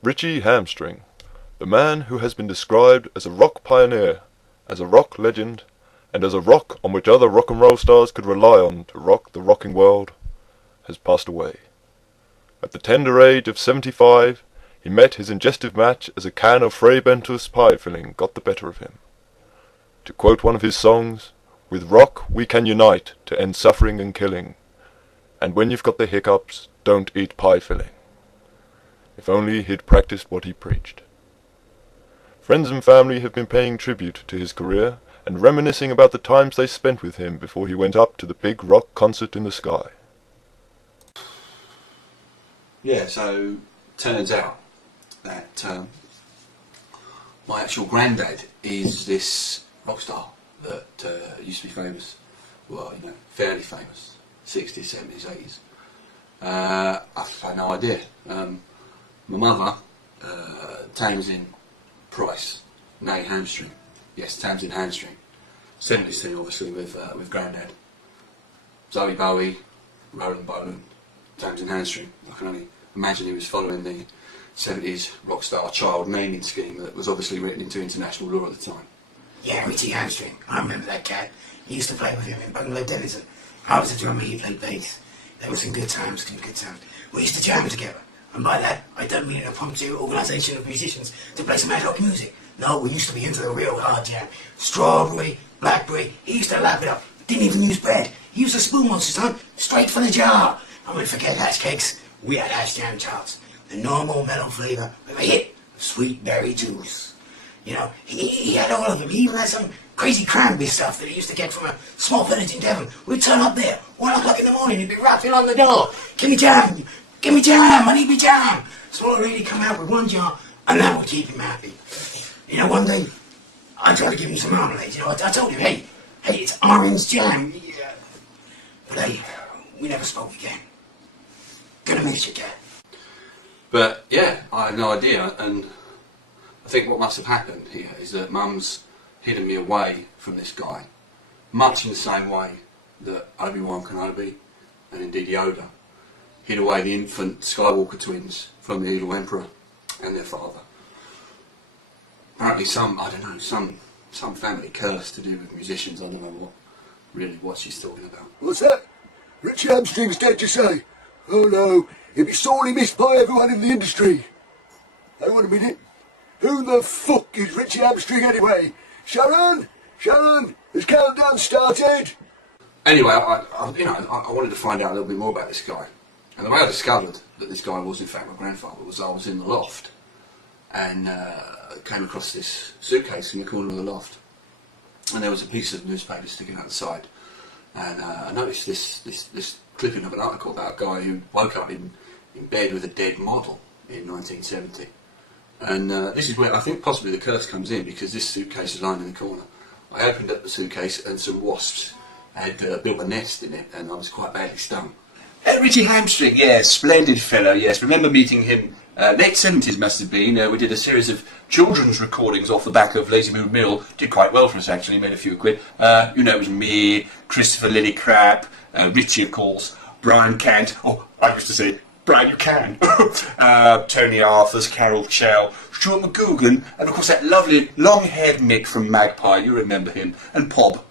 Ritchie Hamstring, the man who has been described as a rock pioneer, as a rock legend, and as a rock on which other rock and roll stars could rely on to rock the rocking world, has passed away. At the tender age of 75, he met his ingestive match as a can of Fray Bentos pie filling got the better of him. To quote one of his songs, "With rock we can unite to end suffering and killing, and when you've got the hiccups, don't eat pie filling." If only he'd practiced what he preached. Friends and family have been paying tribute to his career and reminiscing about the times they spent with him before he went up to the big rock concert in the sky. Yeah, so turns out that my actual granddad is this rock star that used to be famous, well, you know, fairly famous, 60s, 70s, 80s. I've had no idea. My mother, Tamsin Price, nay Hamstring. Yes, Tamsin Hamstring. 70s thing, obviously, with Grandad. Zoe Bowie, Roland Boland, Tamsin Hamstring. I can only imagine he was following the 70s rock star child naming scheme that was obviously written into international law at the time. Yeah, Ritchie Hamstring. I remember that cat. He used to play with him in Bungalow Denizen. I was a drummer, he played bass. There were some good times, We used to jam together. And by that, I don't mean an impromptu organisation of musicians to play some ad hoc music. No, we used to be into the real hard jam. Strawberry, blackberry, he used to lap it up. Didn't even use bread. He used a spoon most of the time, straight from the jar. And we'd forget hash cakes. We had hash jam charts. The normal mellow flavour with a hit of sweet berry juice. You know, he had all of them. He even had some crazy cranberry stuff that he used to get from a small village in Devon. We'd turn up there, 1 o'clock in the morning, he'd be rapping on the door. Give me jam, I need me jam. So I'd really come out with 1 jar, and that would keep him happy. You know, one day, I tried to give him some marmalade. You know, I told him, hey, it's orange jam. Yeah. But hey, we never spoke again. Gonna miss you, Cat. But yeah, I had no idea, and I think what must have happened here is that Mum's hidden me away from this guy, much in the same way that Obi-Wan Kenobi, and indeed Yoda, hid away the infant Skywalker twins from the evil Emperor and their father. Apparently some family curse to do with musicians. I don't know what she's talking about. What's that? Ritchie Hamstring's dead, you say? Oh no, he'll be sorely missed by everyone in the industry. Hang on a minute. Who the fuck is Ritchie Hamstring anyway? Sharon, has countdown started? Anyway, I wanted to find out a little bit more about this guy. And the way I discovered that this guy was in fact my grandfather was I was in the loft and came across this suitcase in the corner of the loft. And there was a piece of newspaper sticking out the side. And I noticed this clipping of an article about a guy who woke up in bed with a dead model in 1970. And this is where I think possibly the curse comes in, because this suitcase is lying in the corner. I opened up the suitcase and some wasps had built a nest in it, and I was quite badly stung. Ritchie Hamstring, yes, splendid fellow, yes. Remember meeting him, late 70s must have been. We did a series of children's recordings off the back of Lazy Moon Mill. Did quite well for us, actually, made a few quid. You know, it was me, Christopher Lillicrap, Ritchie, of course, Brian Cant, I used to say, Brian, you can. Tony Arthurs, Carol Chell, Stuart McGugan, and of course that lovely long-haired Mick from Magpie, you remember him, and Pob.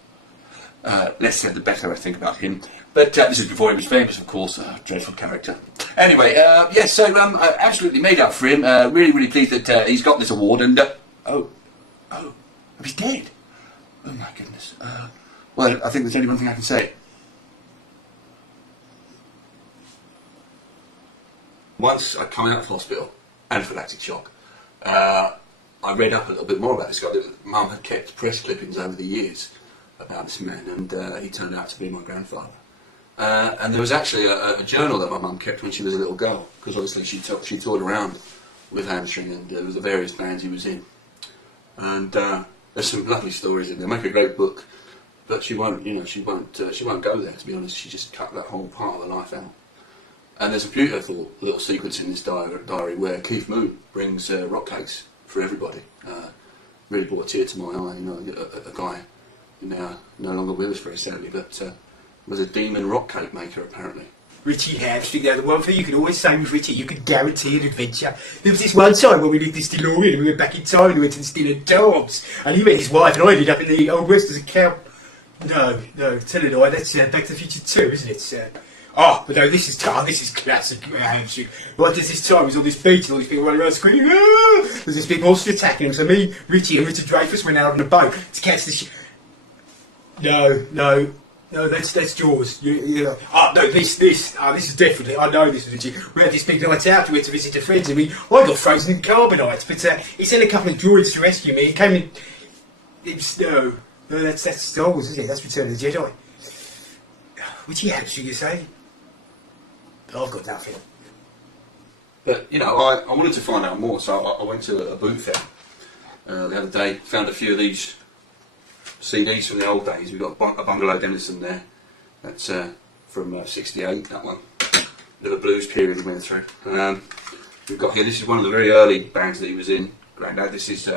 Less said the better, I think, about him. But this is before he was famous, of course. Dreadful character. Anyway, yes, so I absolutely made up for him. Really, really pleased that he's got this award, and... he's dead. Oh, my goodness. Well, I think there's only one thing I can say. Once I come out of hospital, anaphylactic shock, I read up a little bit more about this guy. Mum had kept press clippings over the years about this man, and he turned out to be my grandfather. And there was actually a journal that my mum kept when she was a little girl, because obviously she toured around with Hamstring, and there was the various bands he was in. And there's some lovely stories in there. Make a great book, but she won't go there. To be honest, she just cut that whole part of her life out. And there's a beautiful little sequence in this diary where Keith Moon brings rock cakes for everybody. Really brought a tear to my eye. You know, a guy who now no longer with us very sadly, but was a demon rock cake maker apparently. Ritchie Hamstring, the one thing you can always say with Ritchie, you can guarantee an adventure. There was this one time when we lived in DeLorean and we went back in time and we went to the Steel of Dogs, and he met his wife and I ended up in the Old West as a cow. No, tell it all, that's Back to the Future 2, isn't it? But no, this is classic Hamstring. Right, there's this time, he was on this beach and all these people running around screaming, "Ah!" There's this big monster attacking him, so me, Ritchie and Richard Dreyfuss went out on a boat to catch the No, that's Jaws. This is definitely. I know this is Ritchie. We had this big night out. We went to visit a friend, and I got frozen in carbonite. But he sent a couple of droids to rescue me. He came in. That's Star Wars, isn't it? That's Return of the Jedi. Ritchie Hamstring, you say? I've got nothing. But I wanted to find out more, so I went to a boot fair the other day. Found a few of these CDs from the old days. We've got a Bungalow Dennison there. That's from '68, that one. Bit of a blues period we went through. We've got here, this is one of the very early bands that he was in, Grandad. This is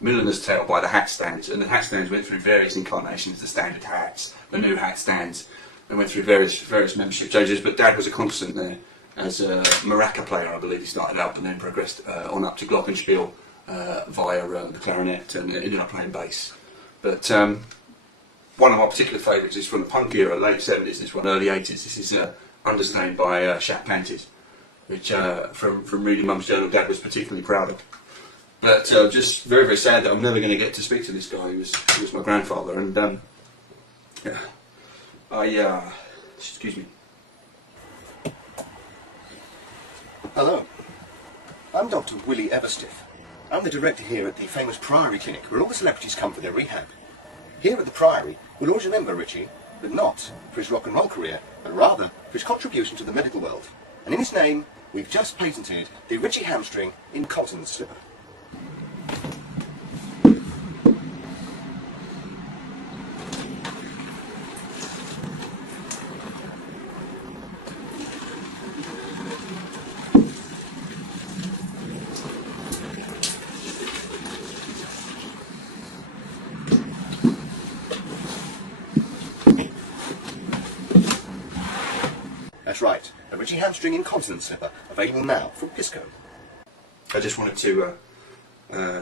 Miller's Tale by the Hat Stands. And the Hat Stands went through various incarnations, the standard hats, the new hat stands. They went through various membership changes, but Dad was a constant there as a maraca player, I believe. He started out and then progressed on up to glockenspiel via the clarinet and ended up playing bass. But one of my particular favourites is from the punk era, late 70s, this one, early 80s. This is Understained by Shat Panties, which from reading Mum's journal, Dad was particularly proud of. But just very, very sad that I'm never going to get to speak to this guy. He was my grandfather, and excuse me. Hello, I'm Dr. Willie Everstiff. I'm the director here at the famous Priory Clinic, where all the celebrities come for their rehab. Here at the Priory, we'll always remember Ritchie, but not for his rock and roll career, but rather for his contribution to the medical world. And in his name, we've just patented the Ritchie Hamstring Incontinence Slipper. That's right, a Ritchie Hamstring Incontinence Slipper, available now from Pisco. I just wanted to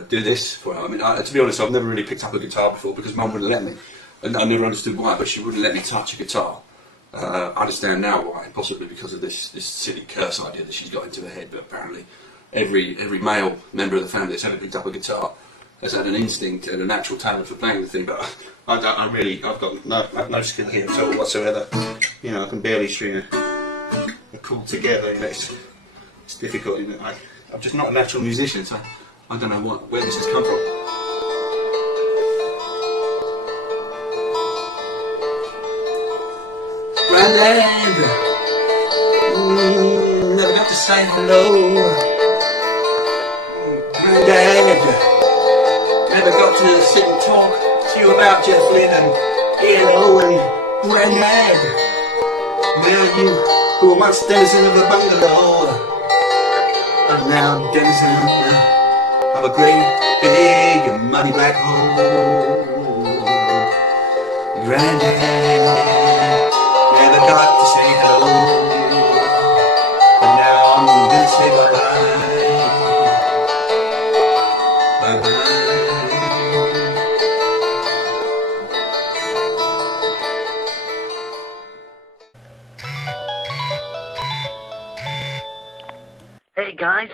do this for her. I mean, to be honest, I've never really picked up a guitar before because Mum wouldn't let me. And I never understood why, but she wouldn't let me touch a guitar. I understand now why, possibly because of this silly curse idea that she's got into her head, but apparently every male member of the family that's ever picked up a guitar has had an instinct and a natural talent for playing the thing, but I've got no skill here at all whatsoever. I can barely string a chord together. It's difficult. I'm just not a natural musician, so I don't know where this has come from. Grandad, never got to say hello. Grandad, never got to sit and talk to you about Jeff Lynne and E.L.O. and Grandad. Well, you who were once denizen of a bungalow are now denizen of a great big muddy black hole. Grandad never got to say hello, and now I'm gonna say bye-bye. Bye-bye. Hey guys,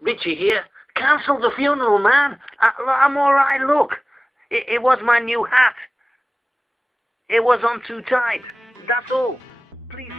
Ritchie here. Cancel the funeral, man. I'm alright, look. It was my new hat. It was on too tight. That's all. Please.